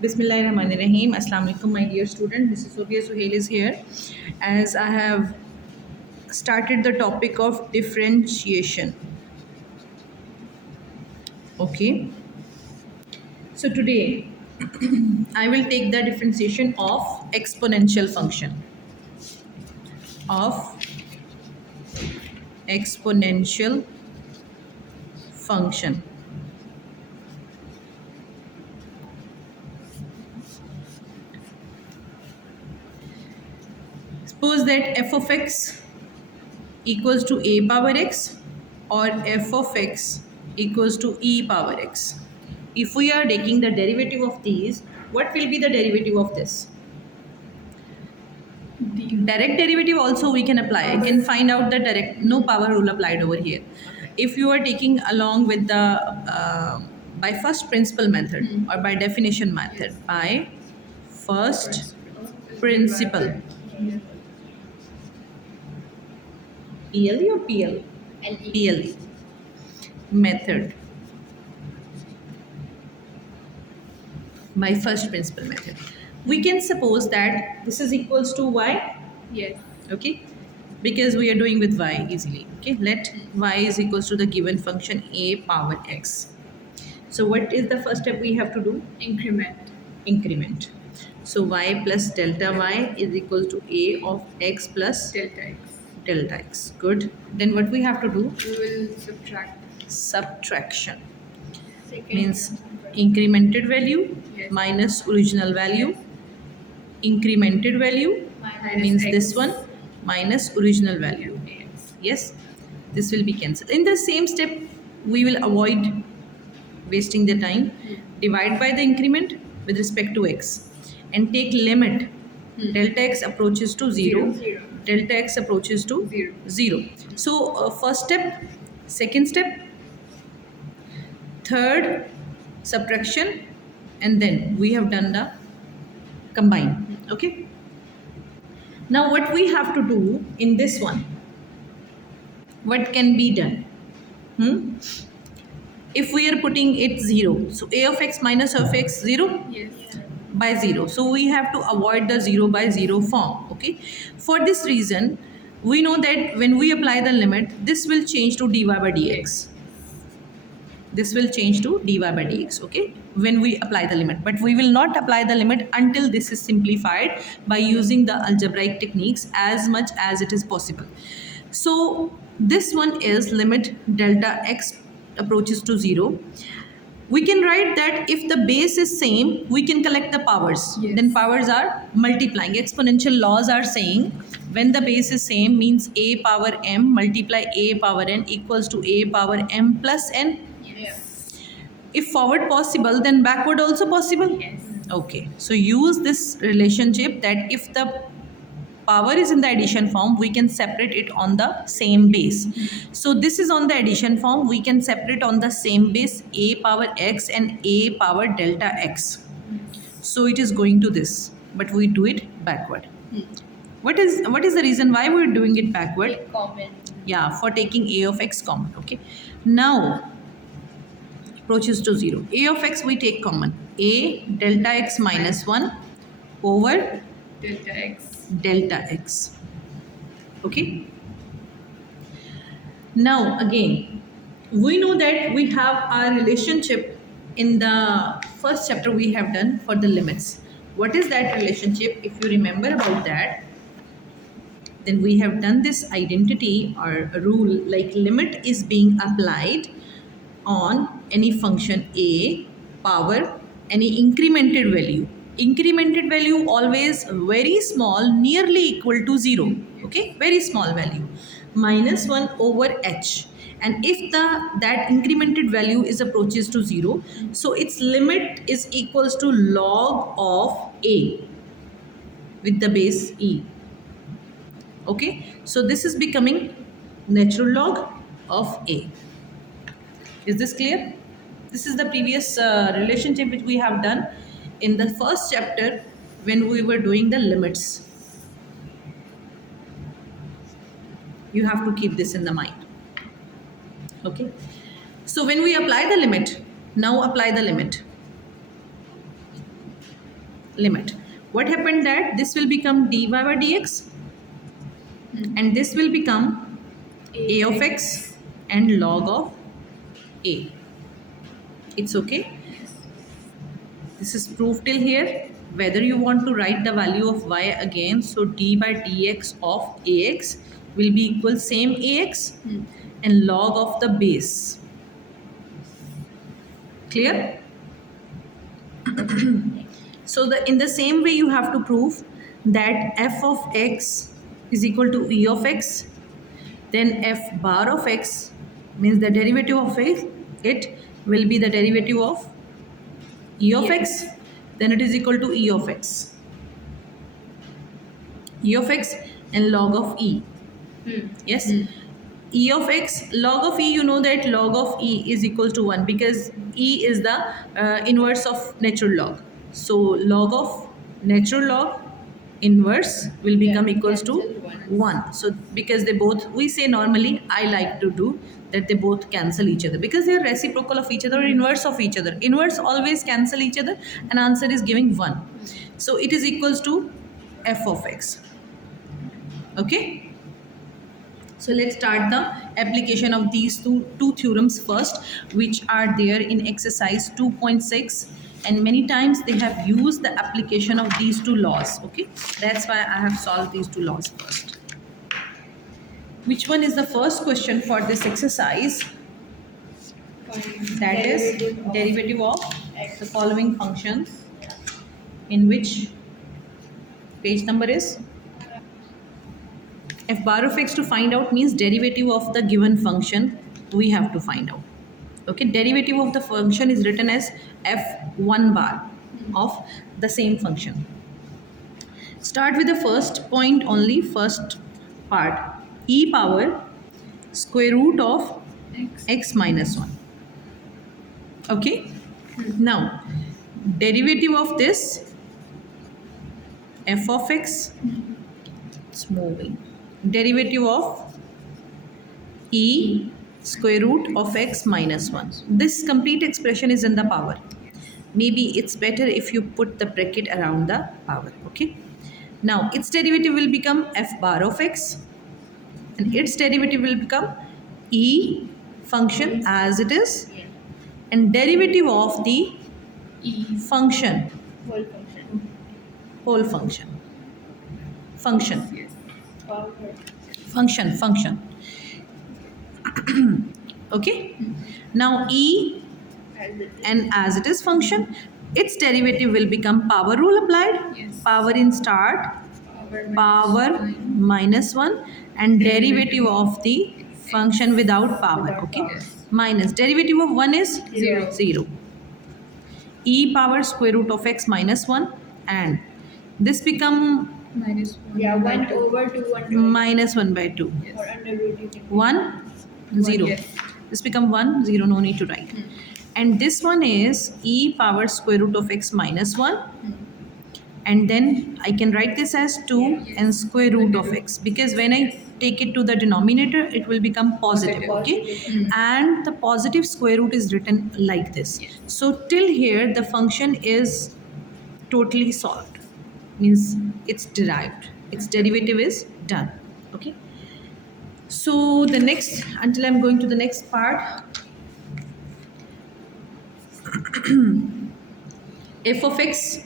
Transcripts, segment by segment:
Bismillahirrahmanirrahim. Assalamu alaikum, my dear student. Mrs. Sophia Suhail is here. As I have started the topic of differentiation. Okay. So today I will take the differentiation of exponential function. Of exponential function. Suppose that f of x equals to a power x or f of x equals to e power x. If we are taking the derivative of these, what will be the derivative of this? Direct derivative also we can apply. I can find out the direct, no power rule applied over here. If you are taking along with the by first principle method or by definition method, by first principle. PLE or PL? PLE method. By first principle method, we can suppose that this is equals to y. Yes. Okay, because we are doing with y easily. Okay, let y is equals to the given function a power x. So what is the first step we have to do? Increment. So y plus delta y is equals to a of x plus Delta x. Good. Then what we have to do? We will subtract. Subtraction. Second Means incremented value Yes. minus original value. Incremented value Minus means x. this one minus original value. Yes. Yes, this will be cancelled. In the same step, we will avoid wasting the time. Divide by the increment with respect to x and take limit. Delta x approaches to 0. Zero. Delta x approaches to Zero. 0. So first step, second step, third subtraction, and then we have done the combine. Okay. Now what we have to do in this one? What can be done? If we are putting it 0, so a of x minus of x 0 Yes. by 0. So we have to avoid the 0 by 0 form. Okay. For this reason, we know that when we apply the limit, this will change to dy by dx. This will change to dy by dx. Okay. When we apply the limit, but we will not apply the limit until this is simplified by using the algebraic techniques as much as it is possible. So this one is limit delta x approaches to 0. We can write that if the base is same, we can collect the powers. Yes. Then powers are multiplying. Exponential laws are saying when the base is same means a power m multiply a power n equals to a power m plus n. Yes. If forward possible, then backward also possible. Yes. Okay, so use this relationship that if the power is in the addition form, we can separate it on the same base. So this is on the addition form, we can separate on the same base a power x and a power delta x. So it is going to this, but we do it backward. What is the reason why we're doing it backward? Common. Yeah, for taking a of x common. Okay, now approaches to 0. A of x we take common. A delta x minus 1 over Delta x. delta x. Okay. Now again, we know that we have our relationship in the first chapter we have done for the limits. What is that relationship? If you remember about that, then we have done this identity or a rule like limit is being applied on any function a power any incremented value. Incremented value always very small, nearly equal to 0. Okay, very small value minus 1 over h. And if that incremented value is approaches to 0, so its limit is equals to log of a with the base e. Okay, so this is becoming natural log of a. Is this clear? This is the previous relationship which we have done in the first chapter when we were doing the limits. You have to keep this in the mind. Okay. So when we apply the limit, now apply the limit. limit. What happened that this will become dy by dx and this will become a of x and log of a. It's okay. This is proof till here. Whether you want to write the value of y again, so d by dx of ax will be equal same ax and log of the base. Clear? So in the same way you have to prove that f of x is equal to e of x, then f bar of x means the derivative of it will be the derivative of e of x, then it is equal to e of x. E of x and log of e. Yes. E of x, log of e, you know that log of e is equal to 1 because e is the inverse of natural log. So log of natural log inverse will become equals to 1. So because they both, we say normally, I like to do that they both cancel each other because they are reciprocal of each other or inverse of each other. Inverse always cancel each other and answer is giving 1. So it is equals to f of x. Okay. So let's start the application of these two theorems first, which are there in exercise 2.6, and many times they have used the application of these two laws. Okay, that's why I have solved these two laws first. Which one is the first question for this exercise? That is derivative of the following functions, in which page number is f bar of x. To find out means derivative of the given function we have to find out. Okay, derivative of the function is written as f1 bar of the same function. Start with the first point only, first part, e power square root of x minus 1. Okay, now derivative of this f of x, it's moving, derivative of e square root of x minus 1. This complete expression is in the power. Maybe it's better if you put the bracket around the power. Okay, now its derivative will become f bar of x and its derivative will become e function as it is, and derivative of the function, whole function, function. Okay, now e and as it is function, its derivative will become power rule applied, power in start, power minus 1, and derivative of the function without power. Okay, minus derivative of 1 is 0. E power square root of x minus 1, and this become minus 1 1 over 2 under minus 1 by 2. or under root you can 1 0. yes. This become 1 0, no need to write. And this one is e power square root of x minus 1, and then I can write this as 2 and square root of x, because when I take it to the denominator it will become positive. Okay, and the positive square root is written like this. So till here the function is totally solved, means it's derived, its derivative is done. Okay, so the next, until I'm going to the next part, f of x,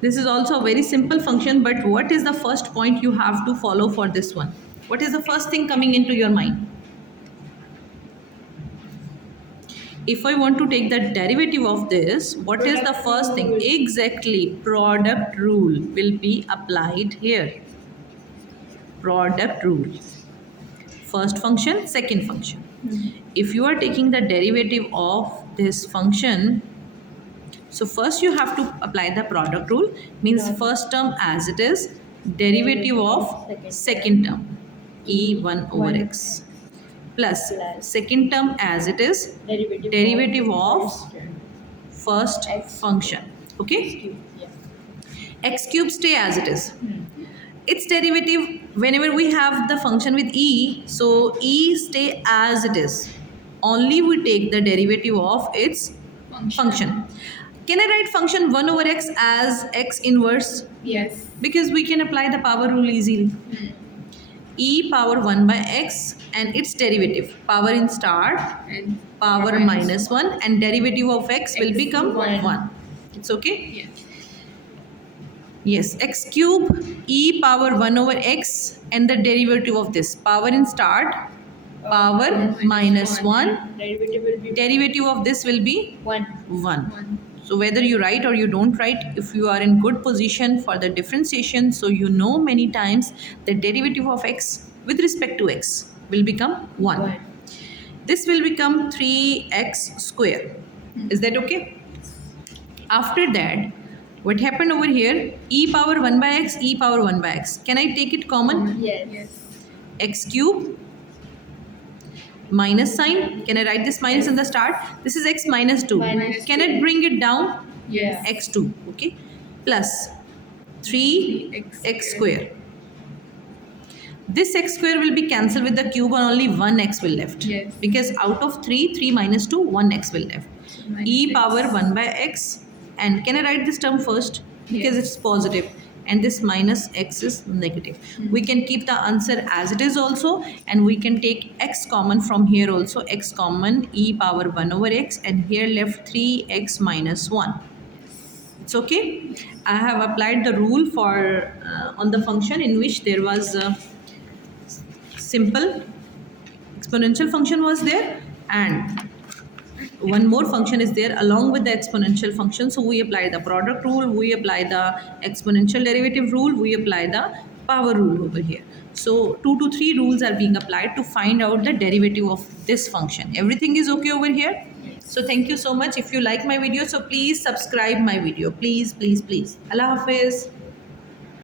this is also a very simple function, but what is the first point you have to follow for this one? What is the first thing coming into your mind? If I want to take the derivative of this, what is the first thing? Exactly, product rule will be applied here. Product rule. First function, second function. If you are taking the derivative of this function, so first you have to apply the product rule, means first term as it is, derivative of second term, e1 over x, plus second term as it is, derivative of first function. Okay, x cube stay as it is. Its derivative, whenever we have the function with e, so e stay as it is, only we take the derivative of its function. Can I write function 1 over x as x inverse? Yes. Because we can apply the power rule easily. E power 1 by x and its derivative. Power in start, And power minus 1 and derivative of x will X become one. 1. It's okay? Yes. Yes, x cube e power 1 over x and the derivative of this. Power in start, power minus 1. Derivative will be Derivative of this will be 1. 1. 1. So whether you write or you don't write, if you are in good position for the differentiation, so you know many times the derivative of x with respect to x will become 1. This will become 3x square. Is that okay? After that, what happened over here? E power 1 by x, e power 1 by x. Can I take it common? Yes. Yes. X cube minus sign. Can I write this minus in the start? This is x minus 2. Minus Can 2. I bring it down? Yes. X2. Okay. Plus 3x square. This x square will be cancelled with the cube and only 1x will left. Yes. Because out of 3, 3 minus 2, 1x will left. Minus E x. power 1 by x. And can I write this term first? Because Yes. it's positive. And this minus x is negative. We can keep the answer as it is also. And we can take x common from here also. X common e power 1 over x. And here left 3x minus 1. It's okay. I have applied the rule for on the function in which there was a simple exponential function was there and one more function is there along with the exponential function. So we apply the product rule, we apply the exponential derivative rule, we apply the power rule over here. So 2 to 3 rules are being applied to find out the derivative of this function. Everything is okay over here? So thank you so much. If you like my video, so please subscribe my video. Please, please, please. Allah Hafiz.